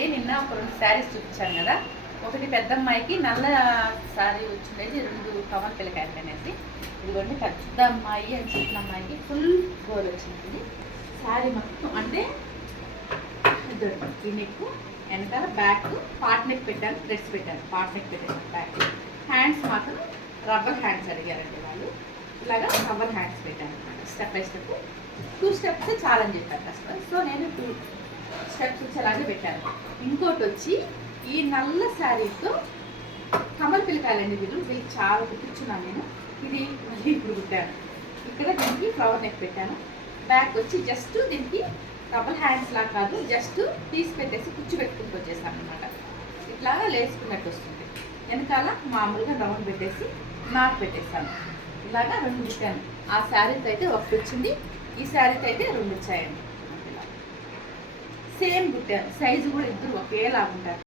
అండి, నిన్న ఒక 2 శారీస్ చూపించాను కదా. ఒకటి పెద్ద అమ్మాయికి నల్ల శారీ వచ్చిండేది, 2 కమల్ పిల్లకాయలు అనేసి. ఇదిగోండి పెద్ద అమ్మాయి అని చెప్పిన అమ్మాయికి ఫుల్ గోల్ వచ్చింది. శారీ మొత్తం అంటే ఈ నెక్ వెనకాల బ్యాక్ పార్ట్ నెక్ పెట్టాను, థ్రెడ్స్ పెట్టాను, పార్ట్ నెక్ పెట్టాను బ్యాక్. హ్యాండ్స్ మాత్రం రబ్బర్ హ్యాండ్స్ అడిగారండి వాళ్ళు. ఇలాగా రబ్బర్ హ్యాండ్స్ పెట్టాను అనమాట. స్టెప్ బై స్టెప్ 2 స్టెప్స్ చాలా అని చెప్పారు కస్టమర్. సో నేను 2 స్టెప్స్ వచ్చేలాగే పెట్టాను. ఇంకోటి వచ్చి ఈ నల్ల శారీతో కమల్ పిల్లకాయలండి వీళ్ళకి చాలా కుట్టించున్నాను నేను. ఇది మళ్ళీ ఇప్పుడు కుట్టాను. ఇక్కడ దీనికి ఫ్లవర్ నెక్ పెట్టాను. బ్యాక్ వచ్చి జస్ట్ దీనికి డబుల్ హ్యాండ్స్ లాగా కాదు, జస్ట్ పీస్ పెట్టేసి కుచ్చు పెట్టుకుంటూ వచ్చేసాను అనమాట. ఇట్లాగా లేసుకున్నట్టు వస్తుంది. వెనకాల మామూలుగా రౌండ్ పెట్టేసి నాట్ పెట్టేస్తాను. ఇలాగా 2 కుట్టాను. ఆ శారీతో అయితే ఒకటి వచ్చింది, ఈ శారీతో అయితే 2 వచ్చాయండి. సేమ్ కుట్టాను. సైజు కూడా ఇద్దరు ఒకేలాగా ఉంటారు.